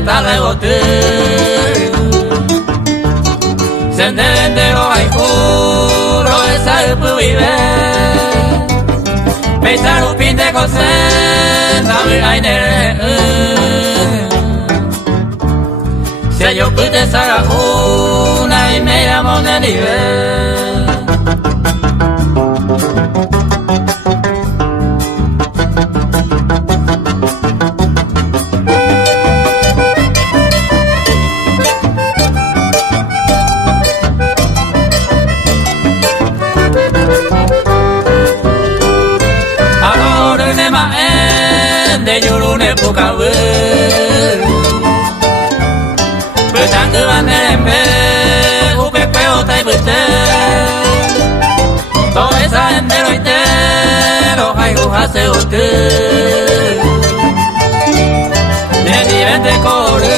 tallegotu Sendendero haikuro ezaupu ibe Beitzaru pindeko zen Dabil ainere Zeio pute zara una imeia monen ibe Bukawu Betangu anembe Upepe otai bute Toesa endero itero Haigu hase otu Nedi bete koru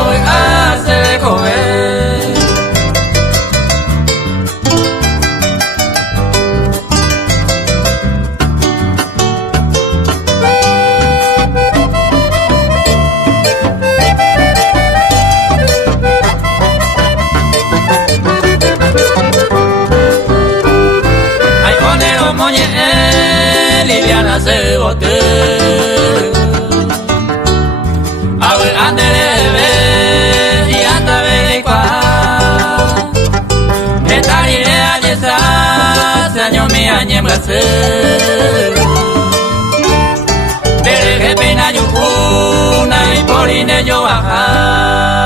Oe ase koe Liliana se bote Awe anderebe y anda berekwa Netarire añesa se año mi añemgase Derege pena yukuna y porine yo baja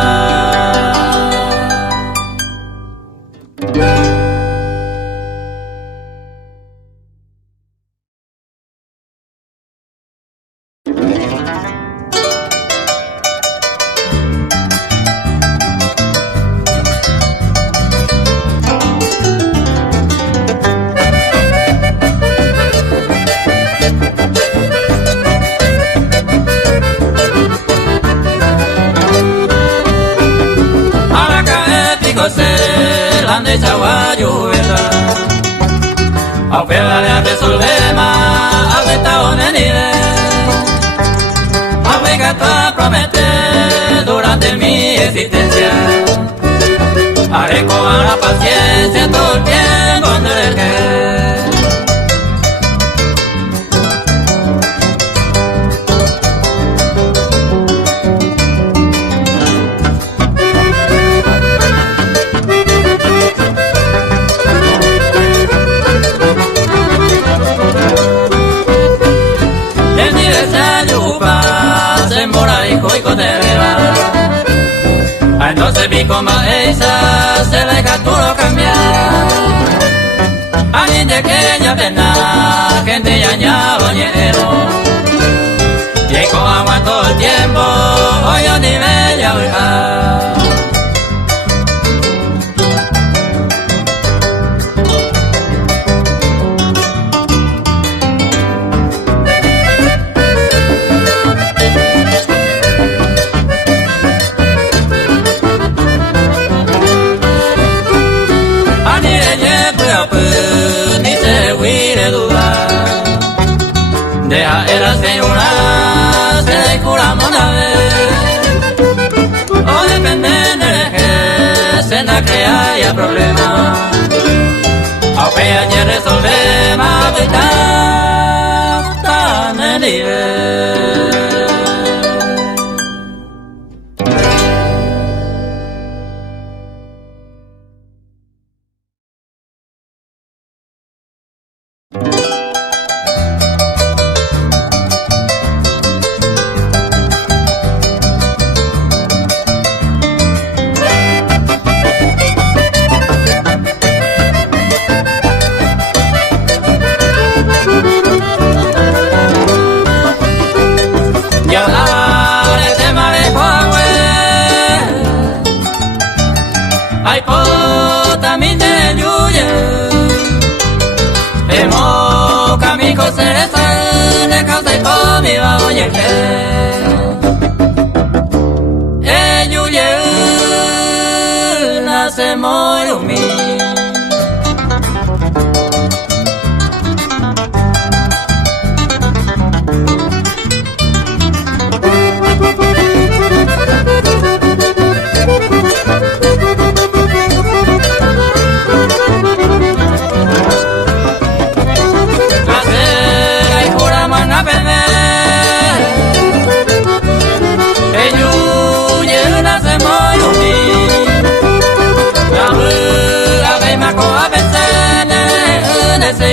Aupelare a resolvema, aveta onenire Apegato a prometer durante mi existencia Haré con la paciencia todo el tiempo en el que Entonces mi coma esa se le capturó cambiar Alguien de que ya pena, gente ya ñabañero Y con agua todo el tiempo, hoy yo ni me llamo Ni se huire dudar Deja era señora Se curamos una vez O depende de que Se na que haya problema Aunque ayer resolvemos Vita Tan en nivel Se murió mi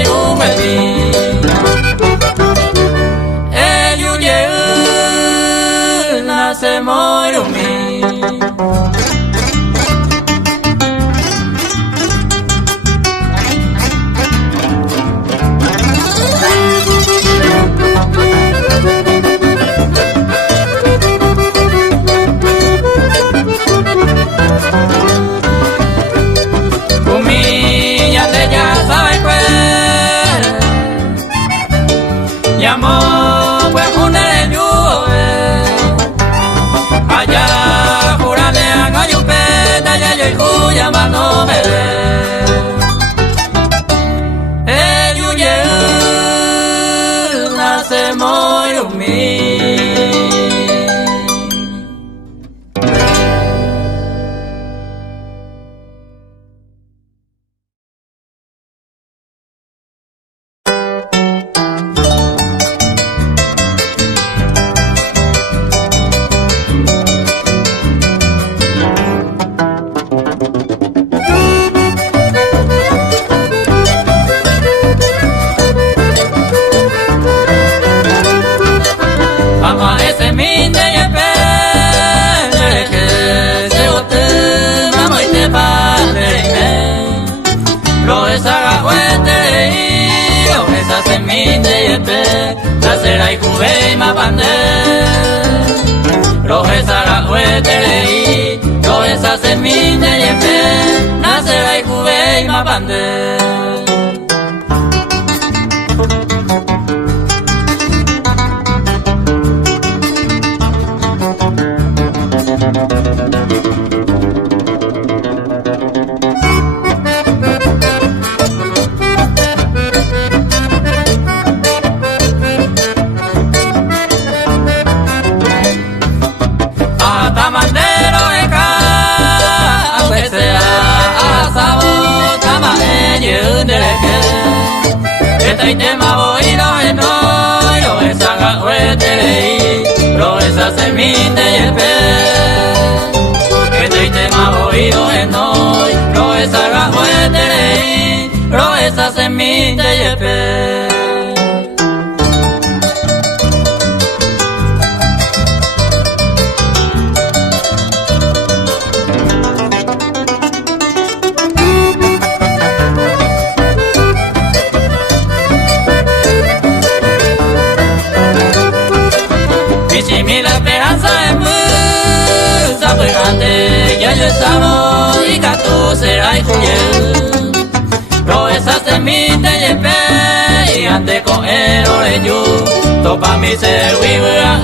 umemi Eyuye nace moirumi Llamo pues un ereñuve allá jurale a gayupeta ya yo cuya mano me el yuye nace muy humilde. Nacerai kubei mapande Rohesa la hueterei Rohesa seminde yepe Nacerai kubei mapande Tema voy no eno yo esa gahueterei lo esa seminde yepe que tema voy no eno lo esa gahueterei lo esa seminde yepe mi la esperanza es muy sabrante ya yo estamos y que tú serás cuyel lo esa seminte yepe y ante con el oreño topa mi ser vibra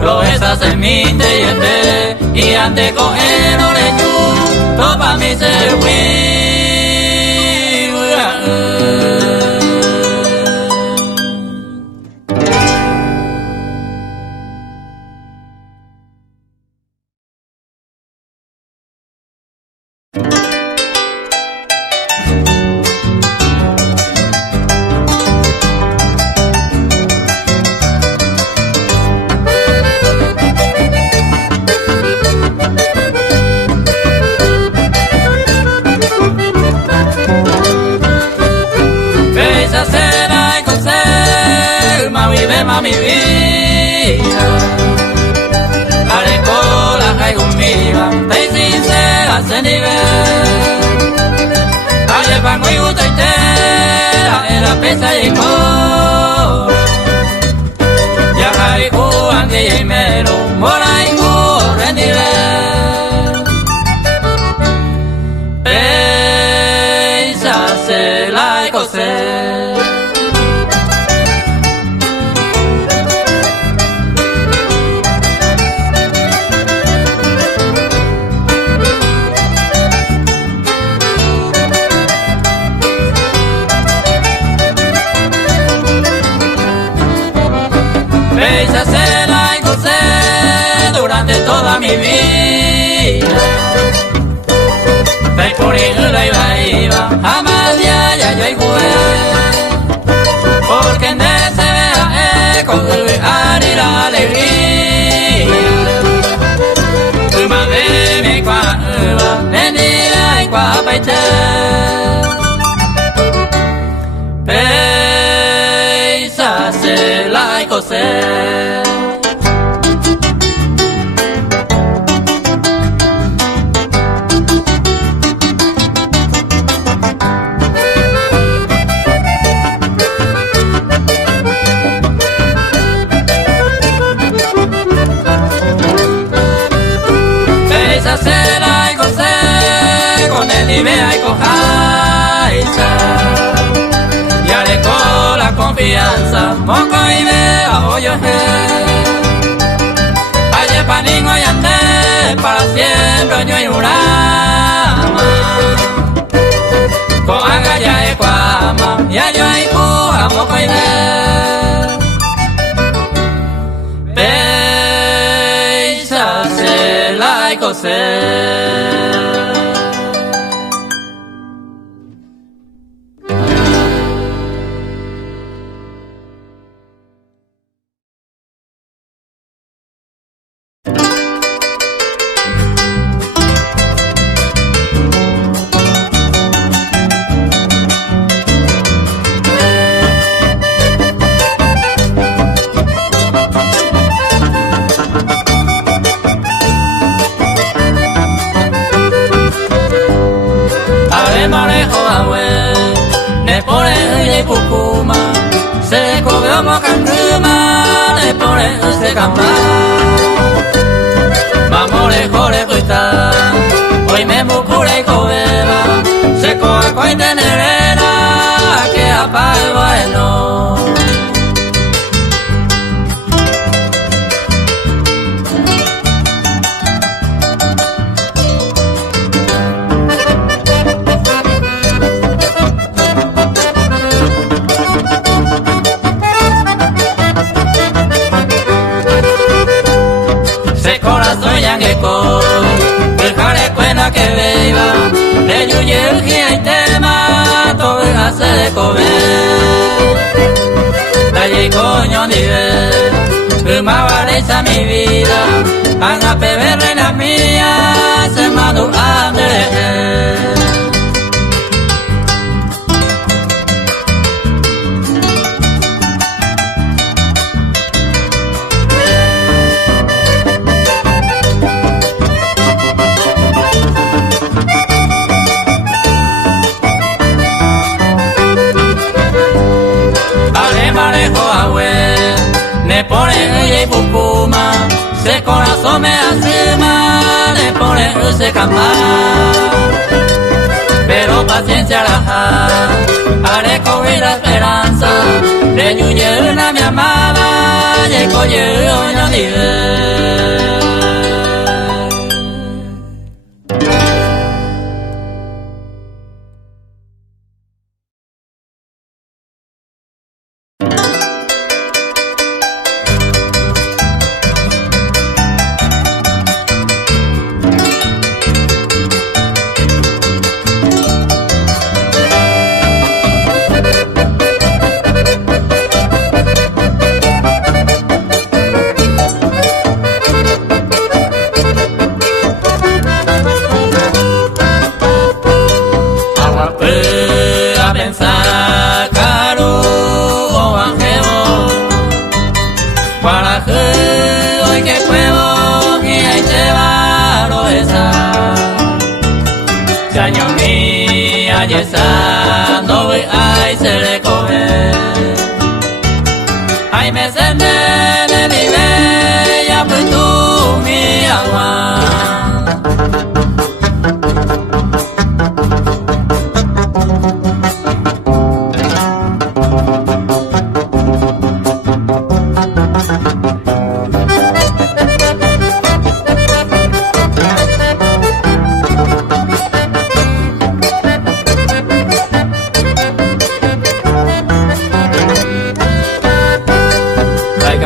lo esa seminte yepe y ante con el oreño topa mi ser vibra mi vida haré cola caigo mía te sincera se nivel ayer pango y gusta y tela era pesa y cor ya hay cuan que y mero mora y corre nivel pesa se la coser esa cena y gocé durante toda mi vida. Ve por la iba, jamás ya yo y porque en ese vea con y la alegría. Tu madre me cuava, venía y cuava y te. y coser. Hacerla y coser con el idea y cojaisa y haré con la confianza moco y vea hoyo ayer paningo y andé para siempre yo y urama con agaya y cuama y ayo y cuja moco y coser. Pukuma se cogió mocanguma le pone se camba vamos lejos le cuesta hoy me mucure y cobeba se coge con tenerera que apaga el bueno. Que beba, le yuye el gia y tema, todo hace de comer. Dalle coño nivel, más vale esa mi vida, haga peber reina mía, se mando a Andrés. Me pone ella y pupuma, se corazón me asima, le pone ese camba. Pero paciencia la haré cubrir la esperanza, le yuye una mi amada, y coye yo nivel. No voy a se le come. Ay me sende de mi bella pues tú mi agua.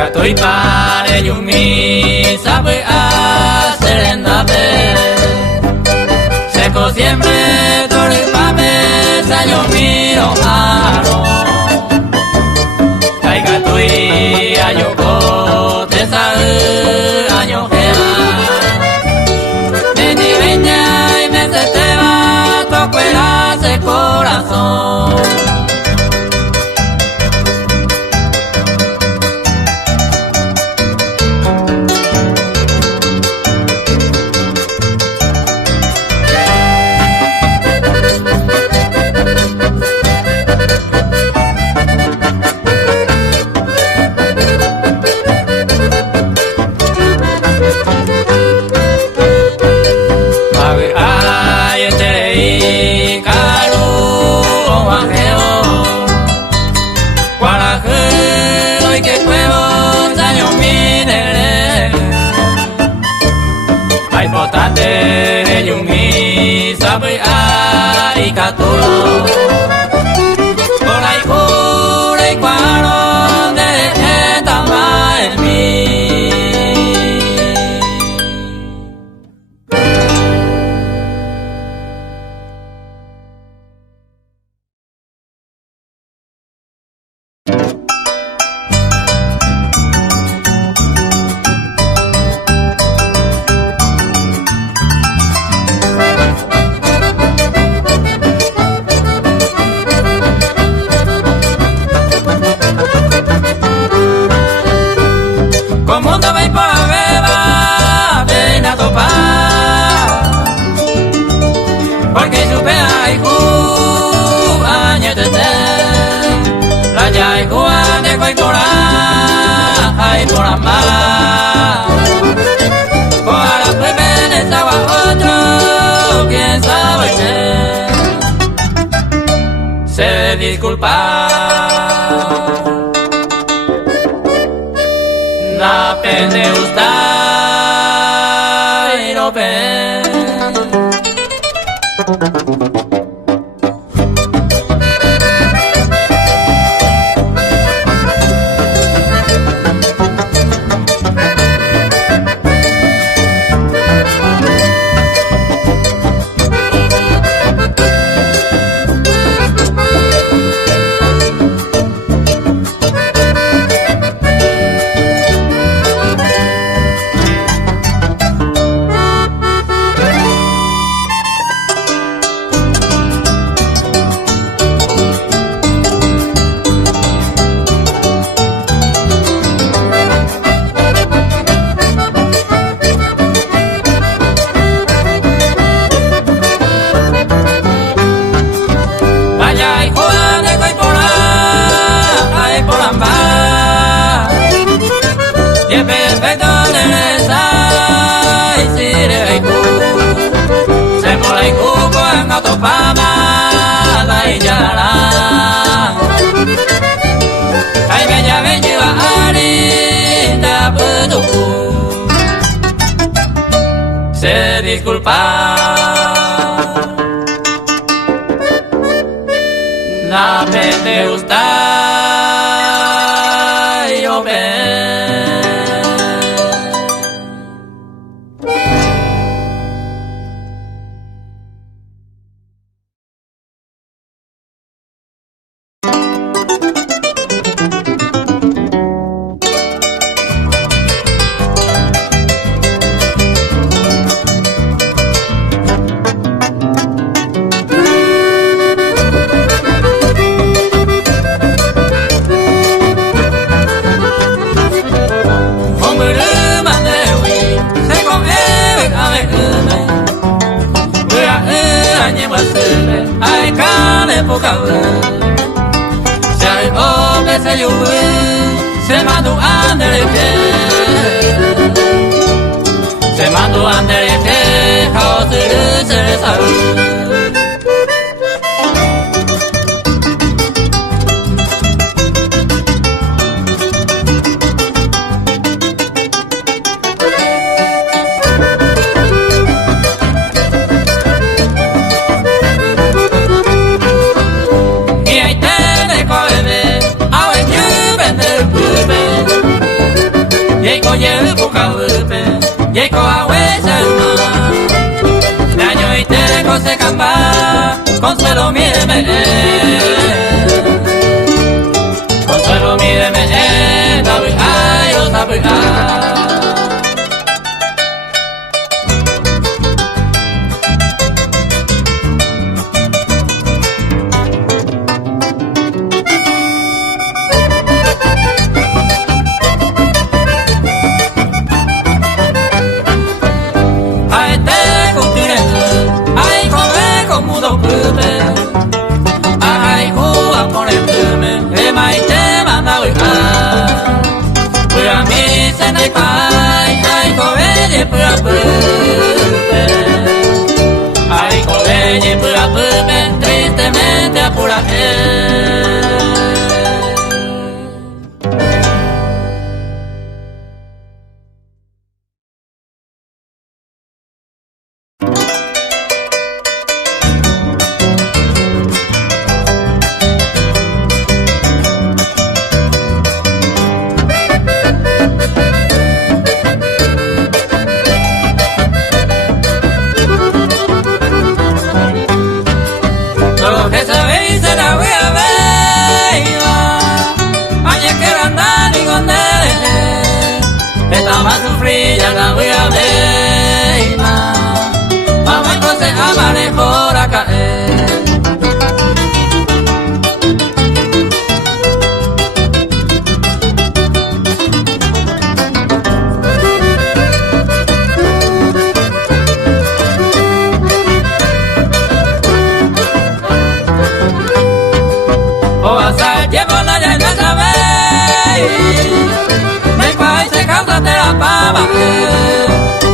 Estoy para yumi, sabe hacer en dape. Seco siempre, todo el papel, yo miro aro. Caiga tu y ayoko, te sale año gema. Neni veña y me se te va, toco el hace corazón. se disculpa. La pende usted y lo ve. Se disculpa. La pende usted y yo ve. Ai cane poca se ai ome se yu se mando andere te se mando andere te how to se sa Ye poca upe, ye ko awe selma. Daño y te se camba, consuelo míreme, consuelo míreme, sabe ay o sabe ay. Ay, cobeñe, pura pume, tristemente apura ya la voy a ver, vamos entonces a manejar a caer. O hasta el tiempo no ya no sabe, me parece causa de la pava.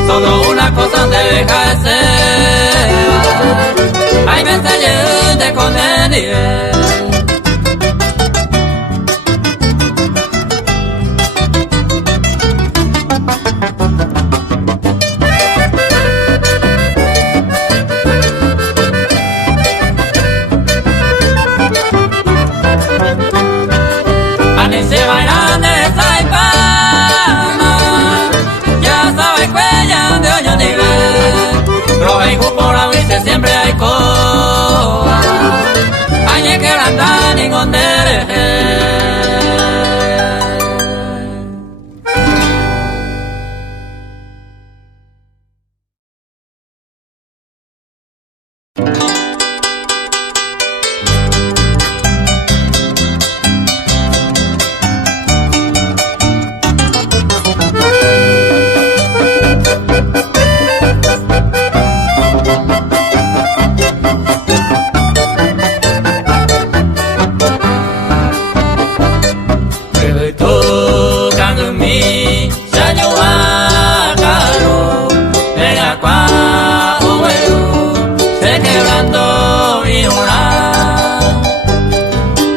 Solo una cosa te deja de ser. Ay, me enseñé de con el nivel.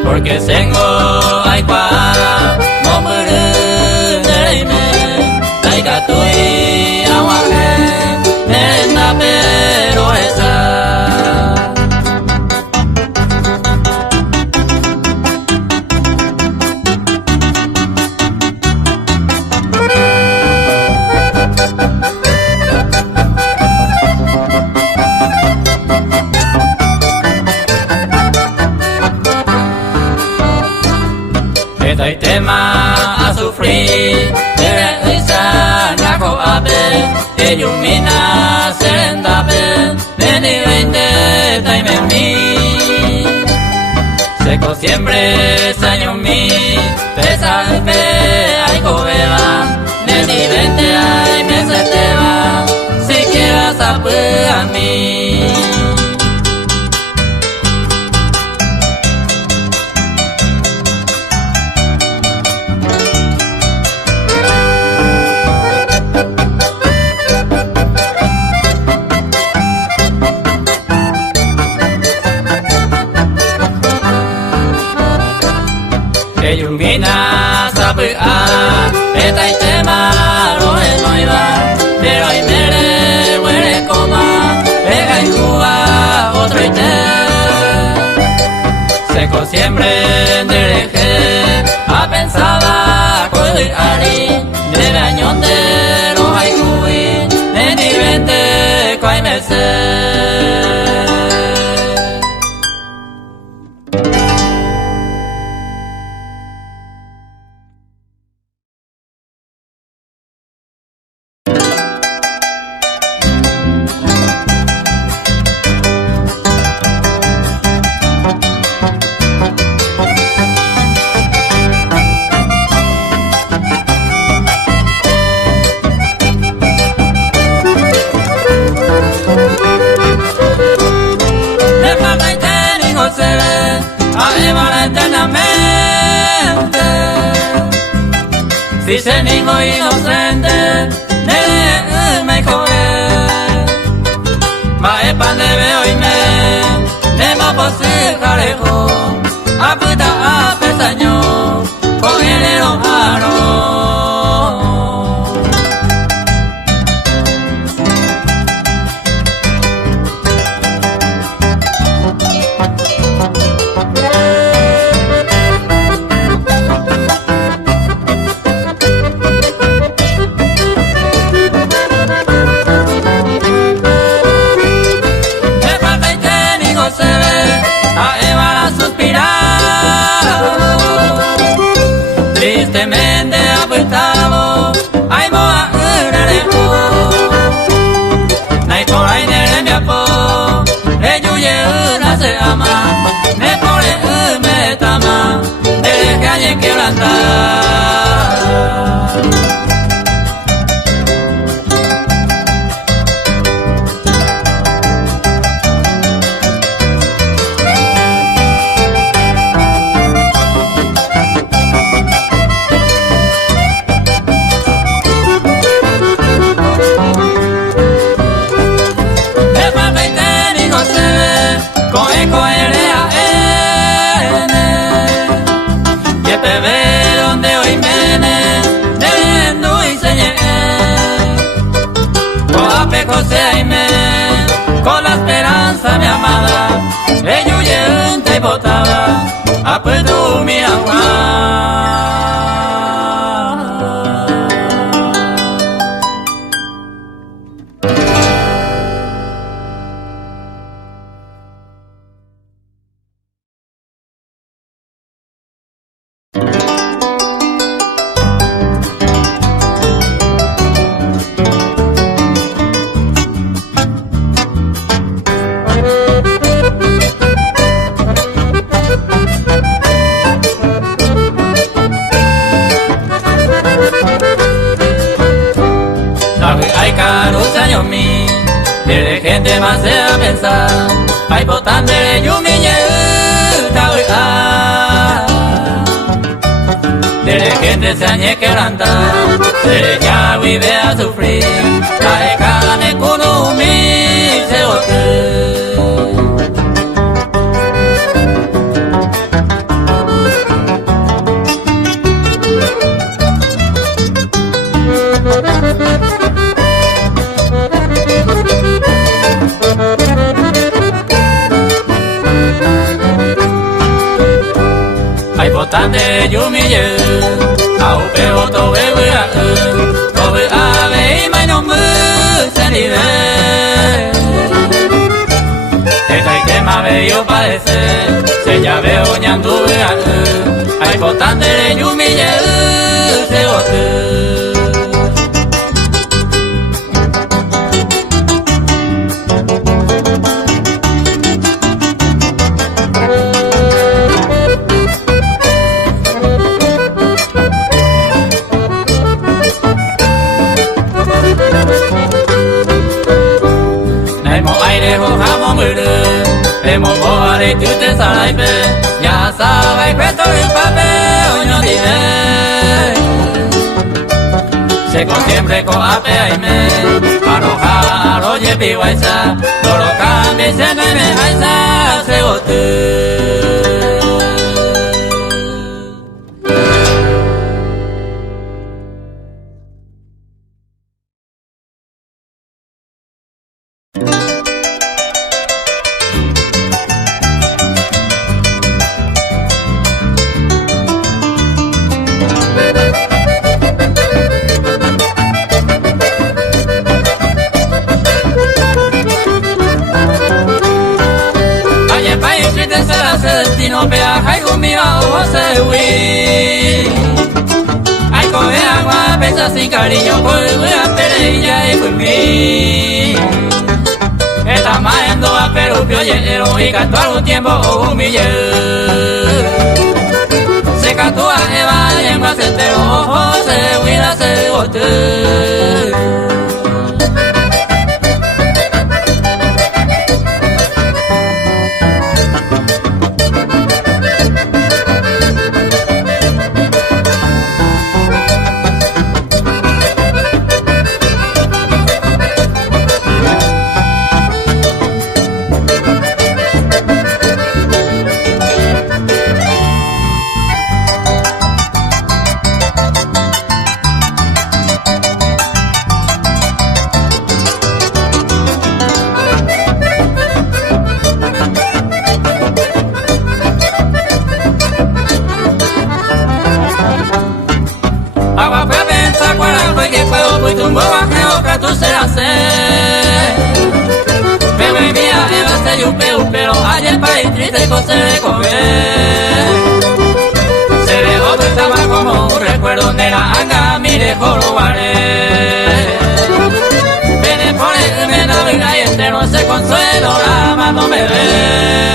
porque tengo ay qua mo mơ nơi mê tay cả tôi áo áo nên na bê rồi sa Thầy tema a sufrir de risa na ko abe de yumina serenda be de ni veinte taime mi seco siempre saño mi pesa pe ay ko beba de ni veinte ay me se te va si quieras saber a mí. Yumina sabe a eta y tema lo es nueva pero hay mere huele coma pega y juga otro y te seco siempre dereje a pensaba con el ari de bañón de lo hay juguín de ni vente coi me se si se niño inocente me coge ma e pan de veo y me ma posible carejo a puta a pesaño con el enojado tristemente apretado ay moa unarejo nay por ahí de mi apo le yuye una se ama me pone me tama de calle que con la esperanza mi amada ella huyente y botada a puedo mi agua. De gente más se a pensar hay botante de yumiñe de gente se añe quebranta de ya vive a sufrir la carne con un se otro botante yumille au peo to bebea to be ave mai no mu se nive e que ma veo parece se ya veo ñandu ai botante yumille se botu Emo boare tu te salaipe ya sabe questo il papel oño dive se con siempre con ape aime paroja oye piwaisa toro cambie se no me haisa se botu destino pea hai gumia o se wi ai co ve agua pesa sin cariño pues voy a perilla y pues mi está maendo a pero piollero y canto algún tiempo o humille se cantó a eva y en más entero ojo se huila se bote tu serás pero mi vida va a ser un pero allá el país triste con se ve comer se ve otro estaba como un recuerdo de la anga mire jorobaré viene por el me da vida y este no se consuelo la mano me ve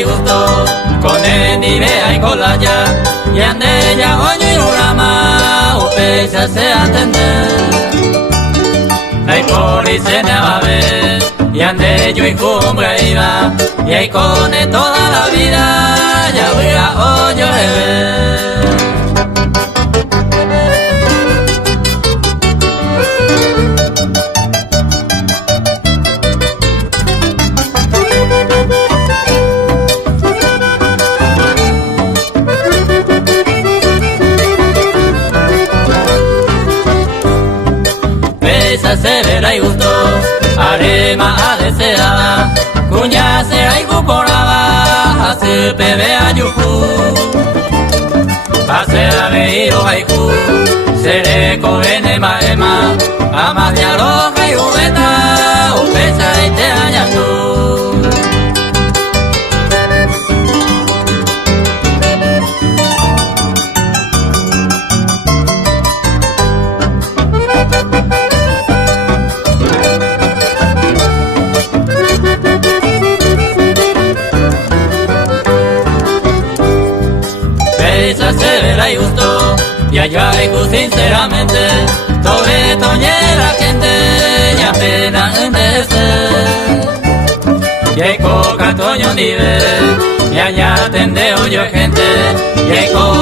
y gusto con el nivel y con la ya y ande ya oño y urama o pesa se atender hay por y se ne va a ver y ande yo y cumbre iba y ahí con toda la vida ya voy a oño se verá y gusto arema a deseada cuña será y cuporaba hace pebe a yuku hace a veiro haiku seré covene maema amas de aloja y ubeta upesa y te añatu se verá y gusto y allá hay sinceramente tobe toñera gente y apenas endecer y Yeiko katoño nive, ya tende oyo gente, Yeiko